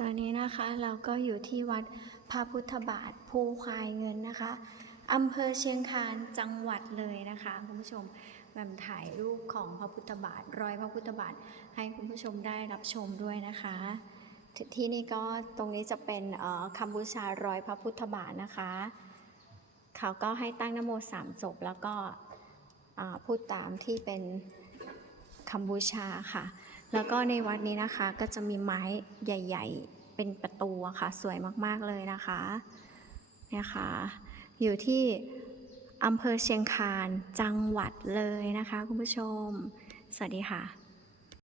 ตอนนี้นะคะเราก็อยู่ที่วัดพระพุทธบาทภูควายเงินนะคะอำเภอเชียงคานจังหวัดเลยนะคะคุณผู้ชมแหม่มถ่ายรูปของพระพุทธบาทรอยพระพุทธบาทให้คุณผู้ชมได้รับชมด้วยนะคะทที่นี่ก็ตรงนี้จะเป็นคำบูชารอยพระพุทธบาทนะคะ เขาก็ให้ตั้งนโมสามจบแล้วก็พูดตามที่เป็นคำบูชาค่ะ แล้วก็ในวัดนี้นะคะก็จะมีไม้ใหญ่ ๆ เป็นประตูะค่ะ สวยมากๆเลยนะคะเนี่ยค่ะอยู่ที่อำเภอเชียงคานจังหวัดเลยนะคะ คุณผู้ชม สวัสดีค่ะ